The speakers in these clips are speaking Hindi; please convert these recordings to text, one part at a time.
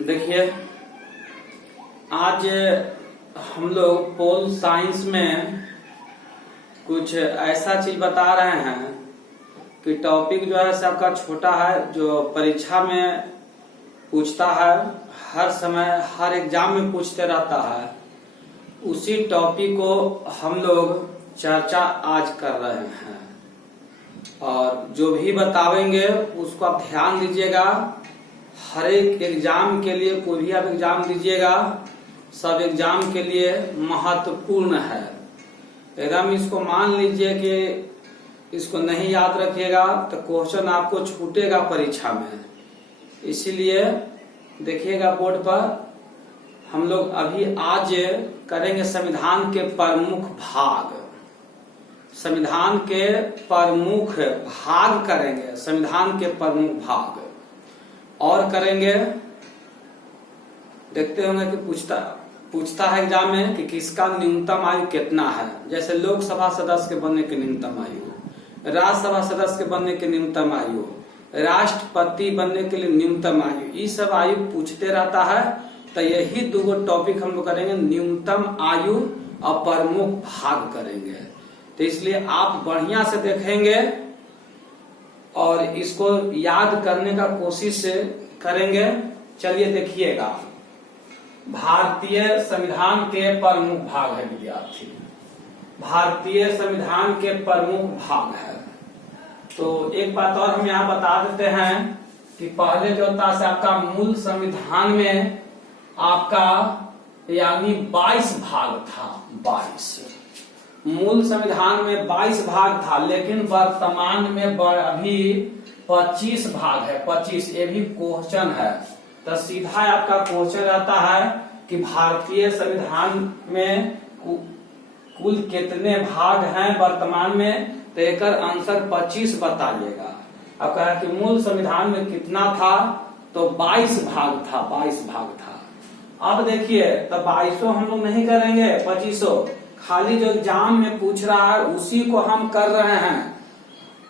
देखिए, आज हम लोग पोल साइंस में कुछ ऐसा चीज बता रहे हैं कि टॉपिक जो है सबका छोटा है, जो परीक्षा में पूछता है, हर समय हर एग्जाम में पूछते रहता है। उसी टॉपिक को हम लोग चर्चा आज कर रहे हैं और जो भी बतावेंगे उसको आप ध्यान दीजिएगा। हर एक एग्जाम के लिए, कोई भी आप एग्जाम दीजिएगा, सब एग्जाम के लिए महत्वपूर्ण है। एकदम इसको मान लीजिए कि इसको नहीं याद रखिएगा तो क्वेश्चन आपको छूटेगा परीक्षा में। इसीलिए देखिएगा बोर्ड पर, हम लोग अभी आज करेंगे संविधान के प्रमुख भाग। संविधान के प्रमुख भाग करेंगे, संविधान के प्रमुख भाग और करेंगे। देखते होंगे कि पूछता है एग्जाम में कि किसका न्यूनतम आयु कितना है। जैसे लोकसभा सदस्य के बनने की न्यूनतम आयु, राज्यसभा सदस्य के बनने की न्यूनतम आयु, राष्ट्रपति बनने के लिए न्यूनतम आयु, ये सब आयु पूछते रहता है। तो यही दो टॉपिक हम लोग करेंगे, न्यूनतम आयु और प्रमुख भाग करेंगे। तो इसलिए आप बढ़िया से देखेंगे और इसको याद करने का कोशिश करेंगे। चलिए देखिएगा, भारतीय संविधान के प्रमुख भाग है विद्यार्थी। भारतीय संविधान के प्रमुख भाग है। तो एक बात और हम यहाँ बता देते हैं कि पहले जो था से आपका मूल संविधान में आपका यानी 22 भाग था। 22 मूल संविधान में 22 भाग था, लेकिन वर्तमान में अभी 25 भाग है। 25 ये भी क्वेश्चन है, तो सीधा आपका क्वेश्चन रहता है कि भारतीय संविधान में कुल कितने भाग हैं वर्तमान में। तो एक आंसर 25 बताइएगा। अब कहा कि मूल संविधान में कितना था, तो 22 भाग था। 22 भाग था। अब देखिए, तो 22 हम लोग नहीं करेंगे, 25 खाली जो एग्जाम में पूछ रहा है उसी को हम कर रहे हैं।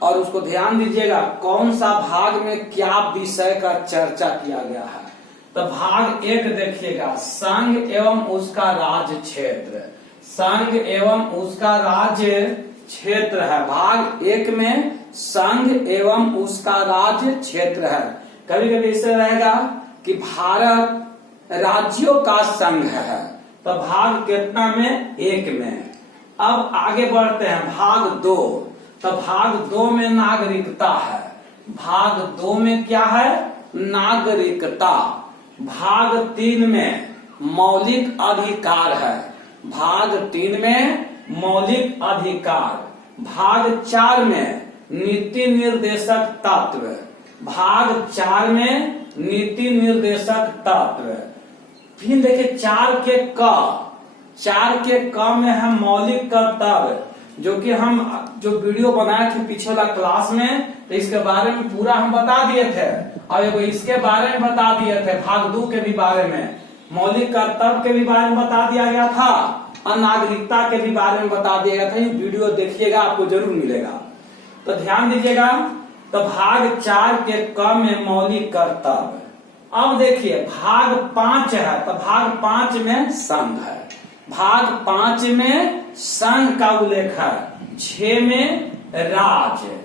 और उसको ध्यान दीजिएगा कौन सा भाग में क्या विषय का चर्चा किया गया है। तो भाग 1 देखिएगा, संघ एवं उसका राज्य क्षेत्र। संघ एवं उसका राज्य क्षेत्र है। भाग 1 में संघ एवं उसका राज्य क्षेत्र है। कभी कभी इससे रहेगा कि भारत राज्यों का संघ है। तो भाग कितना में? 1 में। अब आगे बढ़ते हैं, भाग 2। तो भाग 2 में नागरिकता है। भाग 2 में क्या है? नागरिकता। भाग 3 में मौलिक अधिकार है। भाग 3 में मौलिक अधिकार। भाग 4 में नीति निर्देशक तत्व। भाग 4 में नीति निर्देशक तत्व। फिर देखिए 4 के क में है मौलिक कर्तव्य, जो कि हम जो वीडियो बनाए थे पिछले वाला क्लास में, तो इसके बारे में पूरा हम बता दिए थे। और एगो इसके बारे में बता दिए थे, भाग 2 के भी बारे में, मौलिक कर्तव्य के भी बारे में बता दिया गया था और नागरिकता के भी बारे में बता दिया गया था। ये वीडियो देखिएगा, आपको जरूर मिलेगा। तो ध्यान दीजिएगा। तो भाग 4 के क में मौलिक कर्तव्य। अब देखिए भाग 5 है। तो भाग 5 में संघ है। भाग 5 में संघ का उल्लेख है। 6 में राज्य।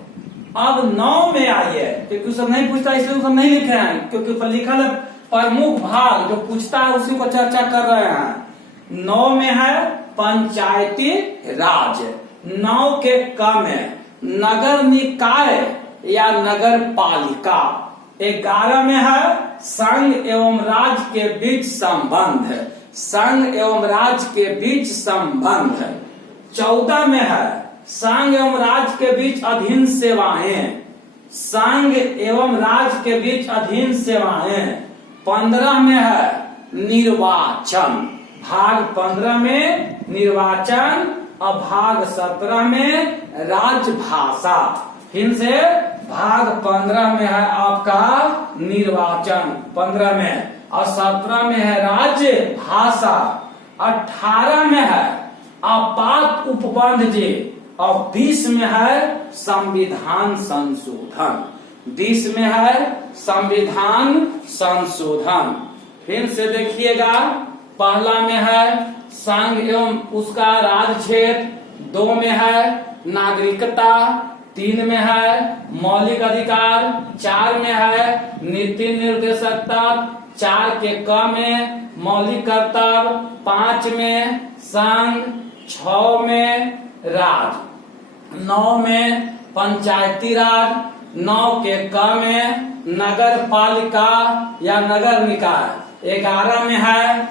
अब 9 में आइए, क्योंकि सब नहीं पूछता इसलिए सब नहीं लिखे हैं, क्योंकि ऊपर लिखा है प्रमुख भाग, जो पूछता है उसी को चर्चा कर रहे हैं। 9 में है पंचायती राज। 9 के क में नगर निकाय या नगर पालिका। 11 में है संघ एवं राज्य के बीच संबंध। संघ एवं राज्य के बीच संबंध। 14 में है संघ एवं राज्य के बीच अधीन सेवाएं। संघ एवं राज्य के बीच अधीन सेवाएं। 15 में है निर्वाचन। भाग 15 में निर्वाचन और भाग 17 में राजभाषा। फिर से भाग 15 में है आपका निर्वाचन, 15 में, और 17 में है राज्य भाषा। 18 में है आपात उपबंध जी, और 20 में है संविधान संशोधन। 20 में है संविधान संशोधन। फिर से देखिएगा, पहला में है संघ एवं उसका राज्य, 2 में है नागरिकता, 3 में है मौलिक अधिकार, 4 में है नीति निर्देशकता, 4 के क में मौलिक कर्तव्य, 5 में संघ, 6 में राज, 9 में पंचायती राज, 9 के क में नगर पालिका या नगर निकाय, 11 में है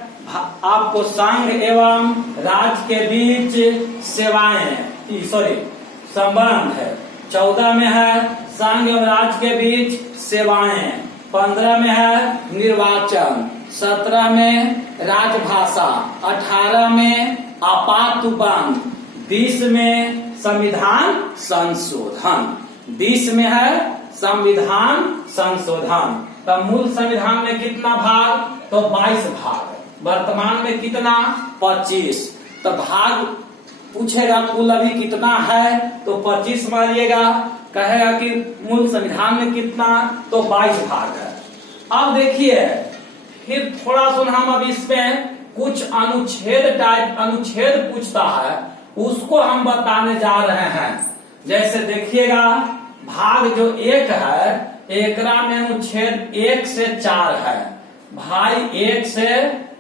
आपको संघ एवं राज्य के बीच सेवाएं, संबंध है, 14 में है संघ एवं राज्य के बीच सेवाएं, 15 में है निर्वाचन, 17 में राजभाषा, 18 में आपातबंद, 20 में संविधान संशोधन, 20 में है संविधान संशोधन। तो मूल संविधान में कितना भाग? तो 22 भाग, वर्तमान में कितना? 25। तो भाग पूछेगा कुल अभी कितना है, तो 25 मानिएगा। कहेगा कि मूल संविधान में कितना, तो 22 भाग है। अब देखिए, फिर थोड़ा सुन, हम अब इसमें कुछ अनुच्छेद पूछता है, उसको हम बताने जा रहे हैं। जैसे देखिएगा, भाग जो 1 है, एकरा में अनुच्छेद 1 से 4 है भाई, 1 से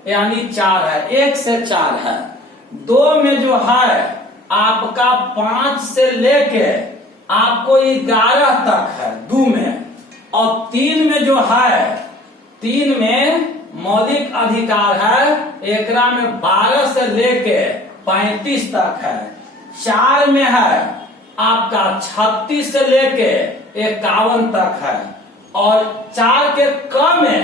यानी 4 है, 1 से 4 है। 2 में जो है आपका 5 से लेके आपको 11 तक है 2 में, और 3 में जो है, 3 में मौलिक अधिकार है, एकरा में 12 से लेके 35 तक है। 4 में है आपका 36 से लेके 51 तक है, और 4 के क में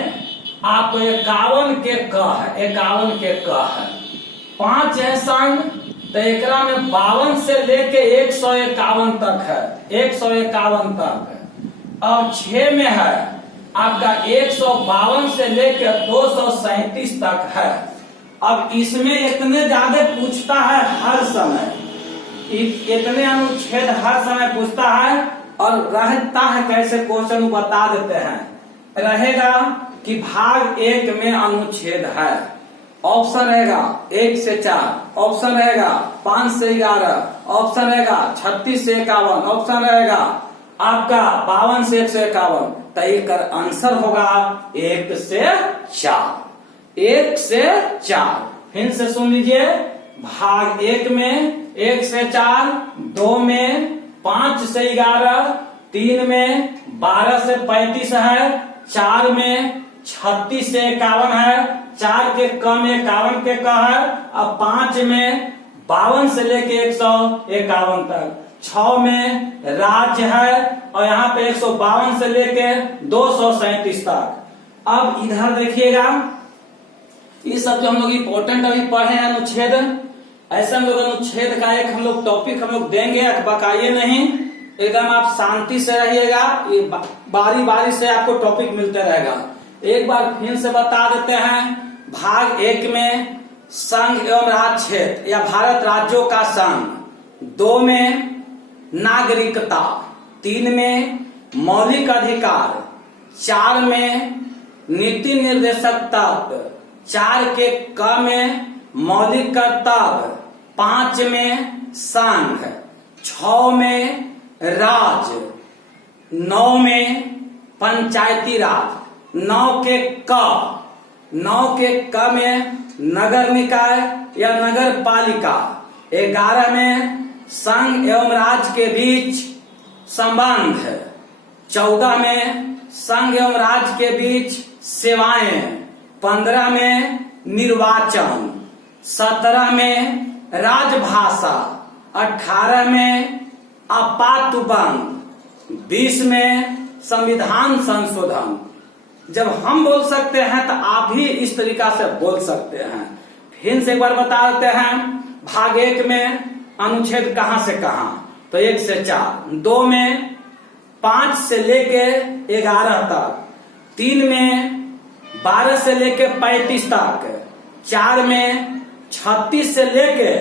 आपको 51 के क है, 51 के क है। 5 है संघ, तो एकरा में 52 से लेके 151 तक है, 151 तक। और 6 में है आपका 152 से लेके 237 तक है। अब इसमें इतने ज्यादा पूछता है हर समय, इतने अनुच्छेद हर समय पूछता है, और रहता है कैसे क्वेश्चन बता देते हैं। रहेगा कि भाग 1 में अनुच्छेद है, ऑप्शन रहेगा 1 से 4, ऑप्शन रहेगा 5 से 11, ऑप्शन रहेगा 36 से 51, ऑप्शन रहेगा आपका 52 से 151। तो एक आंसर होगा 1 से 4, 1 से 4। फिर से सुन लीजिए, भाग 1 में 1 से 4, 2 में 5 से 11, 3 में 12 से 35 है, 4 में 36 से 51 है, 4 के क में 51 के क है, अब 5 में 52 से लेके 151 तक, 6 में राज्य है, और यहाँ पे 152 से लेके 237 तक। अब इधर देखिएगा, ये सब जो हम लोग इम्पोर्टेंट अभी पढ़े हैं अनुच्छेद, ऐसे हम लोग अनुच्छेद का एक हम लोग टॉपिक हम लोग देंगे, बकाइए नहीं, एकदम आप शांति से रहिएगा, ये बारी बारी से आपको टॉपिक मिलते रहेगा। एक बार फिर से बता देते हैं, भाग 1 में संघ एवं राज्य क्षेत्र या भारत राज्यों का संघ, 2 में नागरिकता, 3 में मौलिक अधिकार, 4 में नीति निर्देशक तत्व, 4 के क में मौलिक कर्तव्य, 5 में संघ, 6 में राज्य, 9 में पंचायती राज, 9 के क में नगर निकाय या नगर पालिका, 11 में संघ एवं राज्य के बीच संबंध, 14 में संघ एवं राज्य के बीच सेवाएं, 15 में निर्वाचन, 17 में राजभाषा, 18 में आपातबंद, 20 में संविधान संशोधन। जब हम बोल सकते हैं तो आप भी इस तरीका से बोल सकते हैं। फिर से एक बार बता देते हैं, भाग 1 में अनुच्छेद कहां से कहां, तो 1 से 4, 2 में 5 से लेके 11 तक, 3 में 12 से लेके 35 तक, 4 में 36 से लेके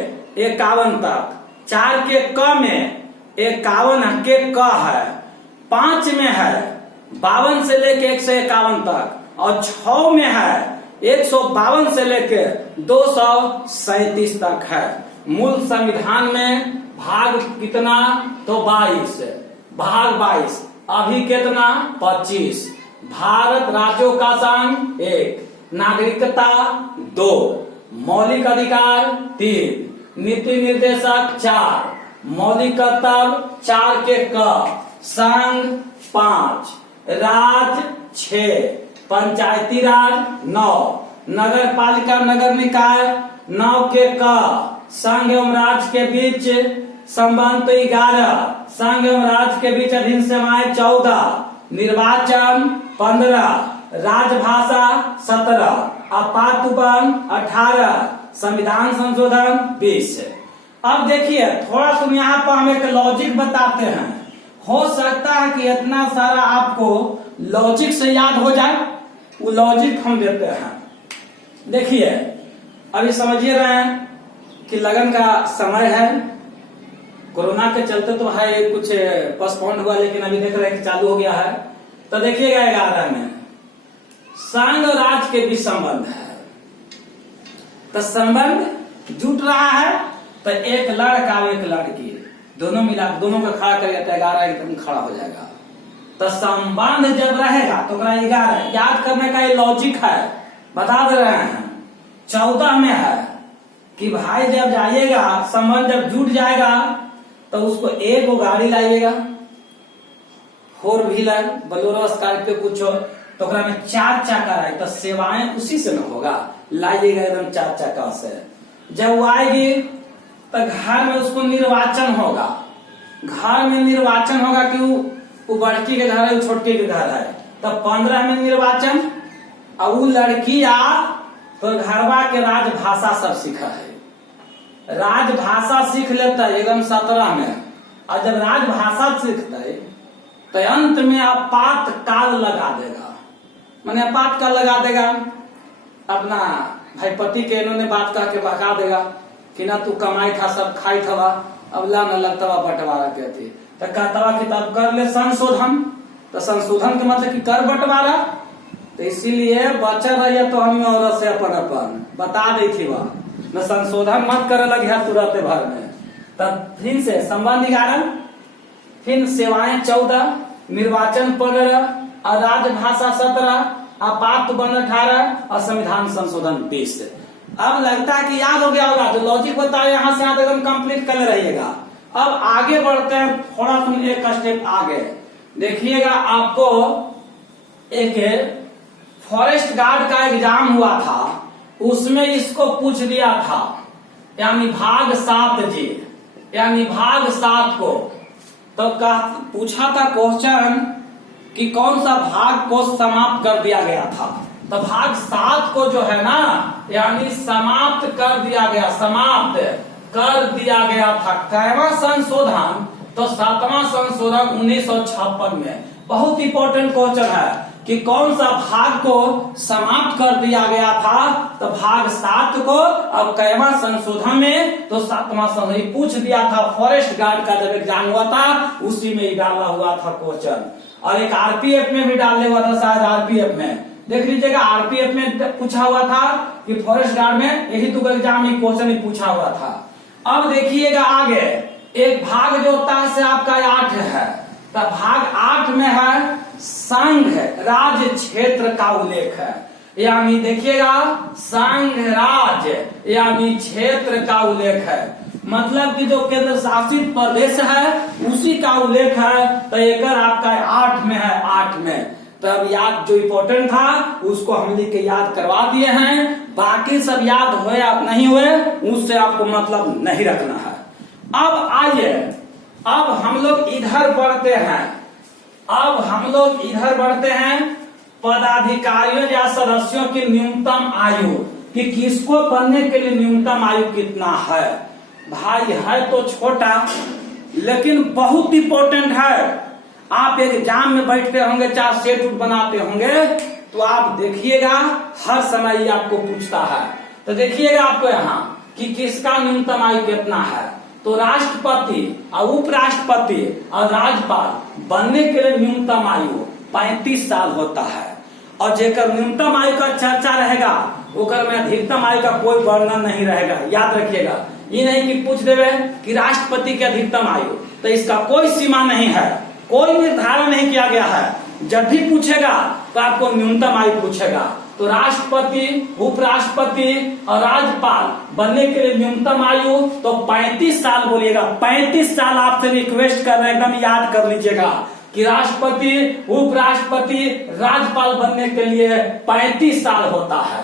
51 तक, 4 के क में 51 के क है, 5 में है 52 से लेके 151 तक, और 6 में है 152 से लेकर 237 तक है। मूल संविधान में भाग कितना? तो 22, भाग 22। अभी कितना? 25। भारत राज्यों का संघ 1, नागरिकता 2, मौलिक अधिकार 3, नीति निर्देशक 4, मौलिक कर्तव्य 4 के क, संघ 5, राज 6, पंचायती राज 9, नगर पालिका नगर निकाय 9 के क, संघ एवं राज्य के बीच संबंध 11, संघ एवं राज्य के बीच अधीन सेवाएं 14, निर्वाचन 15, राजभाषा 17, आपातुबंध 18, संविधान संशोधन 20। अब देखिए थोड़ा सा यहाँ पर हम एक लॉजिक बताते हैं। हो सकता है कि इतना सारा आपको लॉजिक से याद हो जाए, वो लॉजिक हम देते हैं। देखिए अभी समझिए रहे हैं कि लगन का समय है, कोरोना के चलते तो है कुछ पोस्टपोन्ड हुआ, लेकिन अभी देख रहे हैं कि चालू हो गया है। तो देखिएगा 11 में संघ और राज्य के बीच संबंध है, तो संबंध जुट रहा है। तो एक लड़का एक लड़की दोनों मिला, दोनों को खड़ा करेगा तो 11 एकदम खड़ा हो जाएगा। तो संबंध जब रहेगा तो 11 याद करने का ये लॉजिक है, बता दे रहे हैं। 14 में है कि भाई जब जाइएगा, संबंध जब जुट जाएगा तो उसको एक गाड़ी लाइएगा, 4 व्हीलर, बोलेरो, स्कॉर्पियो कुछ हो, तो में 4 चक्का रहे तो सेवाएं उसी से न होगा, लाइएगा एकदम 4 चक्का से। जब वो आएगी तो घर में उसको निर्वाचन होगा, घर में निर्वाचन होगा कि वो बड़की के घर है, वो छोटकी के घर है। तो 15 में निर्वाचन, और वो लड़की आ तो घरवा के राजभाषा सब सीखा है, राजभाषा सीख लेता है एकदम 17 में। और जब राजभाषा सीखता है तो अंत में आपातकाल लगा देगा, माने आपातकाल लगा देगा। अपना भाई पति के इन्होंने बात कह के बहका देगा कि ना तू कमाई था सब खाई था, अब ला न लगता बंटवारा कहती, तो कहता कि तब कर ले संशोधन। तो संशोधन के मतलब कि कर बंटवारा। तो इसीलिए बचा रही तो हम औरत से अपन अपन बता दी थी वह न, संशोधन मत करे लगे तुरंत भर में। तब फिर से संबंध 11, फिर सेवाएं 14, निर्वाचन 15, और राजभाषा 17, आपातबंध 18 और संविधान संशोधन 20। अब लगता है कि याद हो गया होगा, जो लॉजिक बताया यहाँ से आप एकदम कंप्लीट कर रहिएगा। अब आगे बढ़ते हैं, थोड़ा सुन एक स्टेप आगे देखिएगा। आपको एक फॉरेस्ट गार्ड का एग्जाम हुआ था, उसमें इसको पूछ दिया था, यानी भाग 7 जी, यानी भाग 7 को तो पूछा था क्वेश्चन कि कौन सा भाग को समाप्त कर दिया गया था। तो भाग 7 को जो है ना, यानी समाप्त कर दिया गया, समाप्त कर दिया गया था। कैवा संशोधन? तो 7वां संशोधन 1956 में। बहुत इंपॉर्टेंट क्वेश्चन है कि कौन सा भाग को समाप्त कर दिया गया था। तो भाग 7 को। अब कैवा संशोधन में तो 7वां संशोधन पूछ दिया था। फॉरेस्ट गार्ड का जब एग्जाम हुआ था उसी में ही डाला हुआ था क्वेश्चन, और एक आरपीएफ में भी डालने हुआ था, शायद आरपीएफ में देख लीजिएगा। आरपीएफ में पूछा हुआ था कि फॉरेस्ट गार्ड में यही तो एग्जाम में क्वेश्चन ही पूछा हुआ था। अब देखिएगा आगे एक भाग जो होता है से आपका 8 है। तो भाग 8 में है संघ राज्य क्षेत्र का उल्लेख है, यानी देखिएगा संघ राज्य यानी क्षेत्र का उल्लेख है, मतलब कि जो केंद्र शासित प्रदेश है उसी का उल्लेख है। तो एक आपका 8 में है, 8 में। तो अब याद जो इम्पोर्टेंट था उसको हम लिख के याद करवा दिए हैं, बाकी सब याद हुए या नहीं हुए उससे आपको मतलब नहीं रखना है। अब आइए, अब हम लोग इधर बढ़ते हैं, अब हम लोग इधर बढ़ते हैं पदाधिकारियों या सदस्यों की न्यूनतम आयु, कि किसको बनने के लिए न्यूनतम आयु कितना है। भाई है तो छोटा लेकिन बहुत इंपॉर्टेंट है। आप एग्जाम में बैठते होंगे, चाहे सेट उट बनाते होंगे, तो आप देखिएगा हर समय ये आपको पूछता है। तो देखिएगा आपको यहाँ कि किसका न्यूनतम आयु कितना है। तो राष्ट्रपति और उपराष्ट्रपति और राज्यपाल बनने के लिए न्यूनतम आयु 35 साल होता है। और जेकर न्यूनतम आयु का चर्चा रहेगा ओकर में अधिकतम आयु का कोई वर्णन नहीं रहेगा। याद रखिएगा, ये नहीं कि पूछ देवे कि राष्ट्रपति की अधिकतम आयु, तो इसका कोई सीमा नहीं है, कोई निर्धारण नहीं किया गया है। जब भी पूछेगा तो आपको न्यूनतम आयु पूछेगा। तो राष्ट्रपति, उपराष्ट्रपति और राज्यपाल बनने के लिए न्यूनतम आयु तो 35 साल बोलिएगा। 35 साल आपसे रिक्वेस्ट कर रहे हैं, एकदम याद कर लीजिएगा कि राष्ट्रपति, उपराष्ट्रपति, राज्यपाल बनने के लिए 35 साल होता है।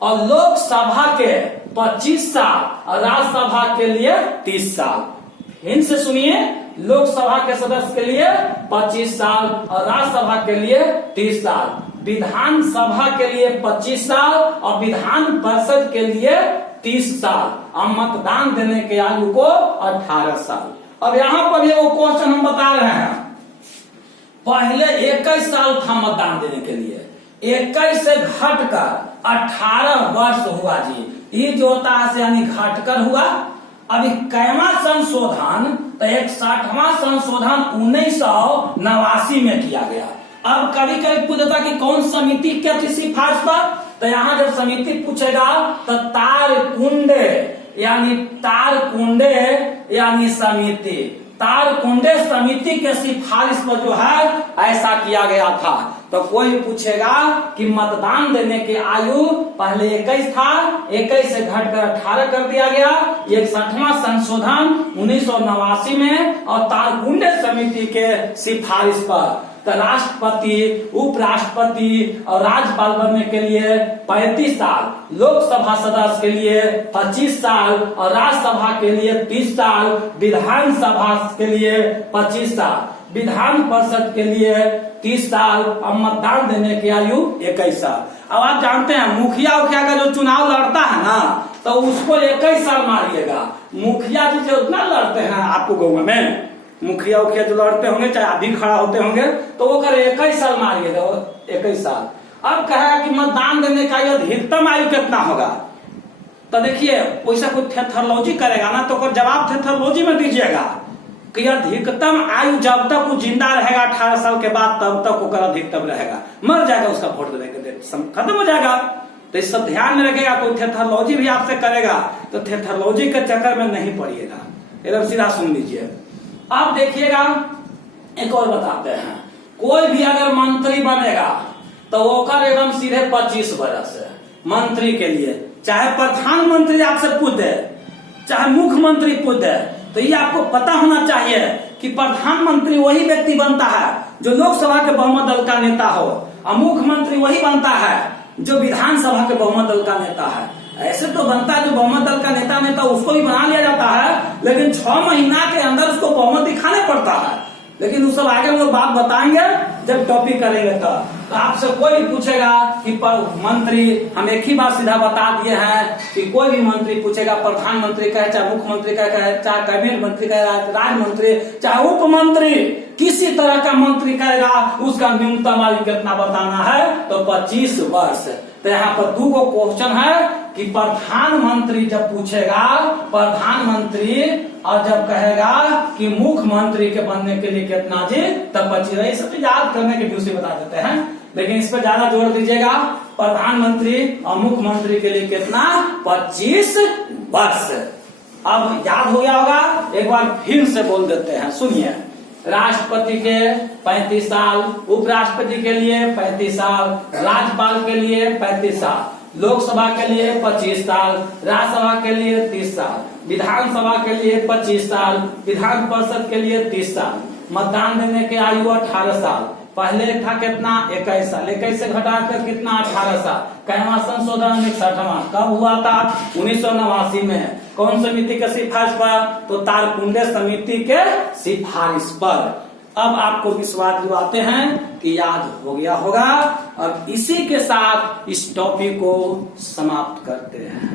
और लोकसभा के 25 साल और राज्यसभा के लिए 30 साल। फिर से सुनिए, लोकसभा के सदस्य के लिए 25 साल और राज्यसभा के लिए 30 साल, विधानसभा के लिए 25 साल और विधान परिषद के लिए 30 साल, और मतदान देने के आयु को 18 साल। अब यहाँ पर ये वो क्वेश्चन हम बता रहे हैं, पहले 21 साल था मतदान देने के लिए, 21 से घटकर 18 वर्ष हुआ जी। ये जो होता है यानी घटकर हुआ। अभी 21वां संशोधन तो 61वां संशोधन 1989 में किया गया। अब कभी कभी पूछता कि कौन समिति क्या थी सिफारिश पर, तो यहाँ जब समिति पूछेगा तो तारकुंडे यानी समिति, तारकुंडे समिति के सिफारिश पर जो है ऐसा किया गया था। तो कोई पूछेगा कि मतदान देने की आयु पहले 21 था, 21 से घटकर 18 कर दिया गया, 61वां संशोधन 1989 में, और तारकुंडे समिति के सिफारिश पर तो राष्ट्रपति, उपराष्ट्रपति और राज्यपाल बनने के लिए 35 साल, लोकसभा सदस्य के लिए 25 साल और राज्यसभा के लिए 30 साल, विधानसभा के लिए 25 साल, विधान परिषद के लिए 30 साल और मतदान देने की आयु 21 साल। अब आप जानते हैं मुखिया का जो चुनाव लड़ता है ना, तो उसको 21 साल मारिएगा। मुखिया जी जो उतना लड़ते हैं आपको गाँव में, मुखिया जो लड़ते होंगे, चाहे आप भी खड़ा होते होंगे, तो वो करे 21 साल मारिएगा, 21 साल। अब कहेगा कि मतदान देने का अधिकतम आयु कितना होगा, तो देखिए वैसा कोई थेथोलॉजी करेगा ना, तो जवाब थेथोलॉजी में दीजिएगा कि अधिकतम आयु जब तक वो जिंदा रहेगा 18 साल के बाद तब तक वो अधिकतम रहेगा। मर जाएगा उसका वोट देने के दिन खत्म हो जाएगा। तो इस सब ध्यान में रखेगा। कोई थेथोलॉजी भी आपसे करेगा तो थेथोलॉजी के चक्कर में नहीं पड़िएगा, एकदम सीधा सुन लीजिए। अब देखिएगा एक और बताते हैं, कोई भी अगर मंत्री बनेगा तो वो कर एकदम सीधे 25 वर्ष है मंत्री के लिए, चाहे प्रधानमंत्री आपसे पूछ दे, चाहे मुख्यमंत्री पूछ दे, तो ये आपको पता होना चाहिए कि प्रधानमंत्री वही व्यक्ति बनता है जो लोकसभा के बहुमत दल का नेता हो, और मुख्यमंत्री वही बनता है जो विधानसभा के बहुमत दल का नेता है। ऐसे तो बनता है जो बहुमत दल का नेता उसको भी बना लिया जाता है, लेकिन 6 महीना के अंदर उसको बहुमत दिखाने पड़ता है। लेकिन उस सब आगे हम लोग बात बताएंगे जब टॉपिक करेंगे। तो आपसे कोई भी पूछेगा कि मंत्री, हम एक ही बात सीधा बता दिए हैं कि कोई भी मंत्री पूछेगा, प्रधानमंत्री कहे, चाहे मुख्यमंत्री कहे, चाहे कैबिनेट मंत्री कहे, राज्य मंत्री, चाहे उप मंत्री, किसी तरह का मंत्री कहेगा, उसका न्यूनतम आयु कितना बताना है, तो 25 वर्ष। तो यहाँ पर 2 क्वेश्चन है कि प्रधानमंत्री जब पूछेगा, प्रधानमंत्री, और जब कहेगा कि मुख्यमंत्री के बनने के लिए कितना जी, तब 25। सब याद करने के व्यू से बता देते हैं, लेकिन इस पर ज्यादा जोर दीजिएगा। प्रधानमंत्री और मुख्यमंत्री के लिए कितना, 25 वर्ष। अब याद हो गया होगा, एक बार फिर से बोल देते हैं, सुनिए। राष्ट्रपति के 35 साल, उपराष्ट्रपति के लिए 35 साल, राज्यपाल के लिए 35 साल, लोकसभा के लिए 25 साल, राज्यसभा के लिए 30 साल, विधानसभा के लिए 25 साल, विधान परिषद के लिए 30 साल, मतदान देने की आयु 18 साल। पहले था कितना, 21 साल, 21 से घटाकर कितना, 18 साल। कैवा संशोधन 61वां कब हुआ था, 1989 में। कौन समिति के सिफारिश पर, तो तारकुंडे समिति के सिफारिश पर। अब आपको विश्वास दिलाते हैं कि याद हो गया होगा। अब इसी के साथ इस टॉपिक को समाप्त करते हैं।